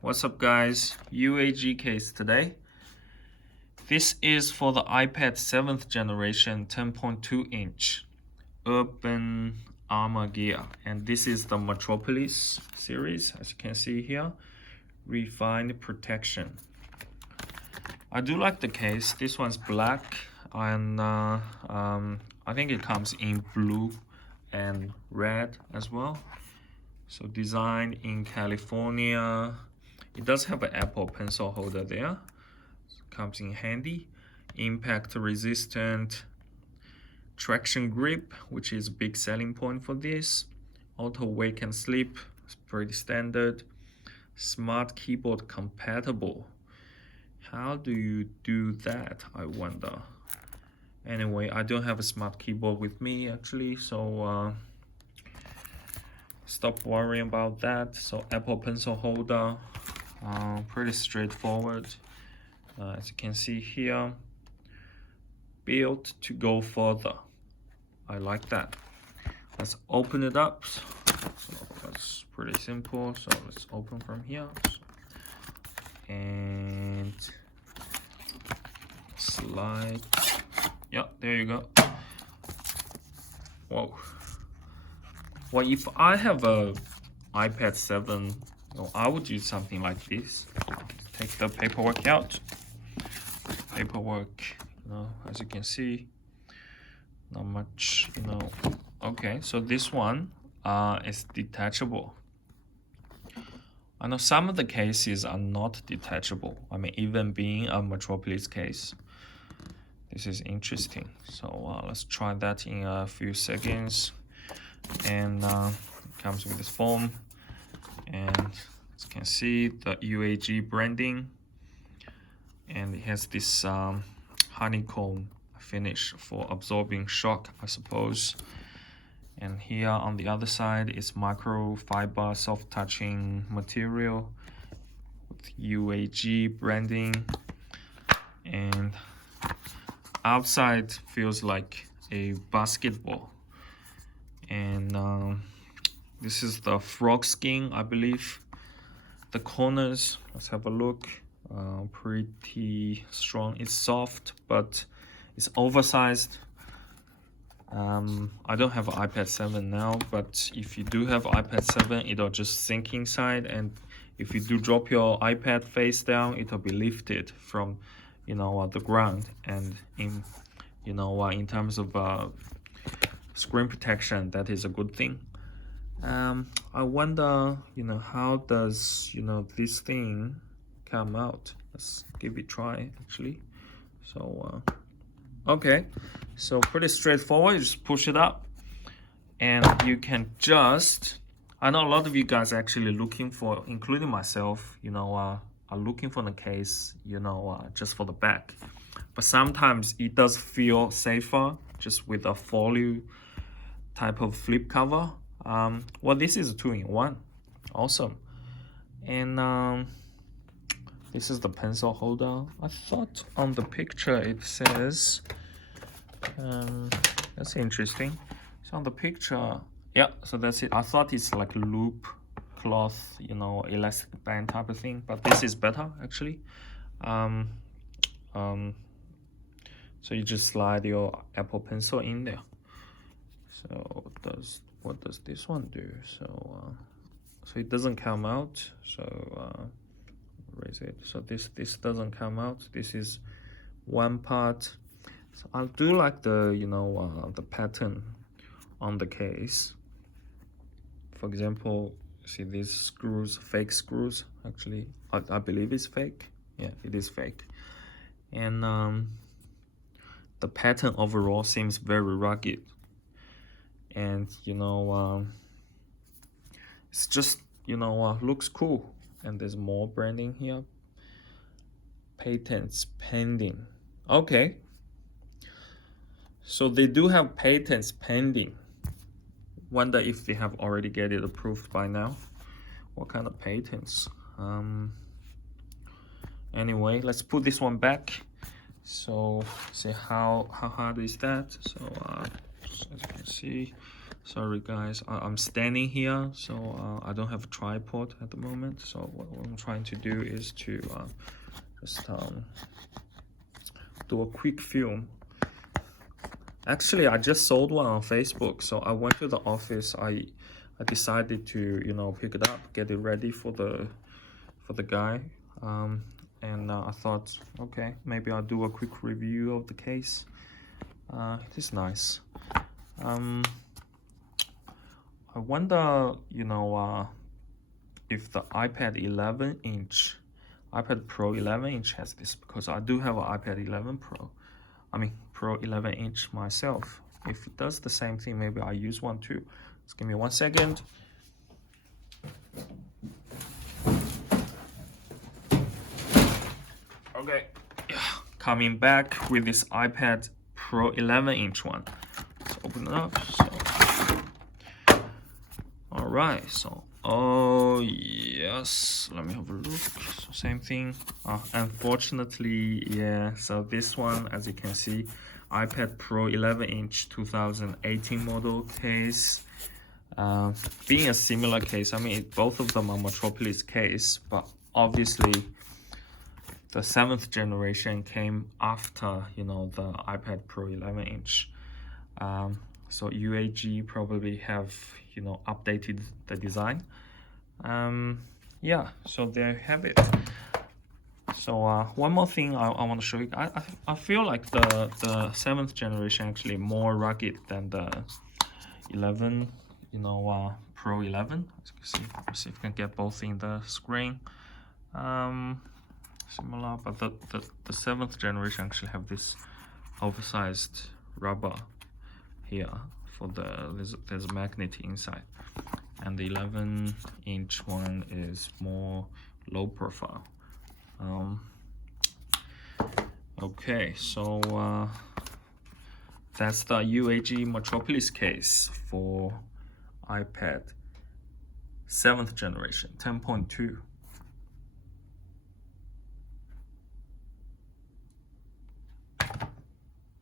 What's up guys, UAG case today. This is for the iPad 7th generation 10.2 inch urban armor gear, and this is the Metropolis series. As you can see here, refined protection. I do like the case. This one's black, and I think it comes in blue and red as well. So designed in California. It does have an Apple pencil holder there. Comes in handy. Impact resistant traction grip, which is a big selling point for this. Auto wake and sleep, it's pretty standard. Smart keyboard compatible. How do you do that, I wonder? Anyway, I don't have a smart keyboard with me actually, so stop worrying about that. So Apple pencil holder, pretty straightforward. As you can see here, built to go further. I like that. Let's open it up. So that's pretty simple. So let's open from here. And slide. Yeah, there you go. Whoa. Well, if I have a iPad 7, I would use something like this. Take the paperwork out. Paperwork, as you can see, not much, Okay, so this one is detachable. I know some of the cases are not detachable. I mean, even being a Metropolis case. This is interesting. So let's try that in a few seconds. And it comes with this foam. And as you can see, the UAG branding. And it has this honeycomb finish for absorbing shock, I suppose. And here on the other side is microfiber soft touching material with UAG branding. And outside feels like a basketball. And this is the frog skin, I believe. The corners, let's have a look. Pretty strong. It's soft, but it's oversized. I don't have an iPad 7 now, but if you do have iPad 7, it'll just sink inside, and if you do drop your iPad face down, it'll be lifted from the ground. And in terms of screen protection, that is a good thing. I wonder how does this thing come out. Let's give it a try actually. So okay, so pretty straightforward. You just push it up and you can just, I know a lot of you guys are actually looking for, including myself, are looking for the case just for the back, but sometimes it does feel safer just with a folio type of flip cover. Well, this is a 2-in-1. Awesome. And this is the pencil holder. I thought on the picture it says, that's interesting. So on the picture, yeah, so that's it. I thought it's like a loop cloth, elastic band type of thing, but this is better actually. So you just slide your Apple Pencil in there. So what does this one do? So it doesn't come out. So raise it. So this doesn't come out. This is one part. So I do like the the pattern on the case. For example, see these screws, fake screws. Actually, I believe it's fake. Yeah, it is fake. And the pattern overall seems very rugged. And it's just looks cool. And there's more branding here. Patents pending. Okay, so they do have patents pending. Wonder if they have already get it approved by now. What kind of patents? Anyway, let's put this one back. So see how hard is that? So as you can see. Sorry guys, I'm standing here, so I don't have a tripod at the moment. So what I'm trying to do is to just do a quick film. Actually, I just sold one on Facebook, so I went to the office. I decided to, you know, pick it up, get it ready for the guy, and I thought, okay, maybe I'll do a quick review of the case. It is nice. I wonder, you know, if the iPad 11-inch, iPad Pro 11-inch has this, because I do have an iPad 11 Pro. I mean, Pro 11-inch myself. If it does the same thing, maybe I use one too. Just give me 1 second. Okay, coming back with this iPad Pro 11-inch one. Let's open it up. So, all right. So, oh yes, let me have a look. So same thing. Unfortunately, yeah. So this one, as you can see, iPad Pro 11-inch 2018 model case. Being a similar case, I mean, both of them are Metropolis case, but obviously the 7th generation came after, you know, the iPad Pro 11-inch. So UAG probably have, you know, updated the design. Yeah, so there you have it. So one more thing I want to show you. I feel like the 7th generation actually more rugged than the 11, you know, Pro 11. As you can see, let's see if we can get both in the screen. Similar, but the 7th generation actually have this oversized rubber here for there's a magnet inside, and the 11-inch one is more low profile. Okay, so that's the UAG Metropolis case for iPad 7th generation 10.2.